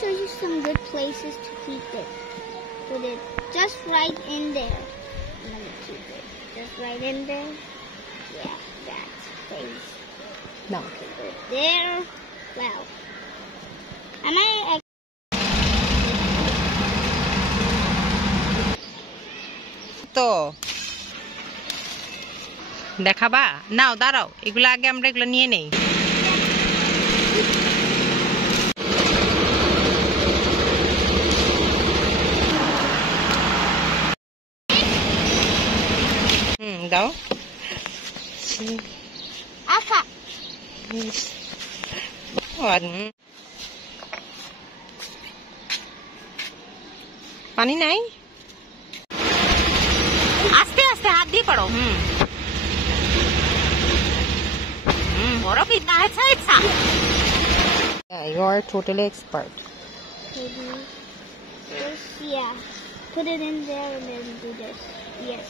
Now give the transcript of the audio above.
show you some good places to keep it. Put it just right in there. Let me keep it just right in there. Yeah, that place. No. Keep it there. Wow. Am I? তো দেখাবা নাও দাঁড়াও এগুলো আগে আমরা এগুলো নিয়ে নেই দাও Aka. পানি নাই আস্তে আস্তে হাত দিয়ে পড়ো বরফ ইतना अच्छा अच्छा you are totally expert Maybe just, yeah. Put it in there and then do this. Yes.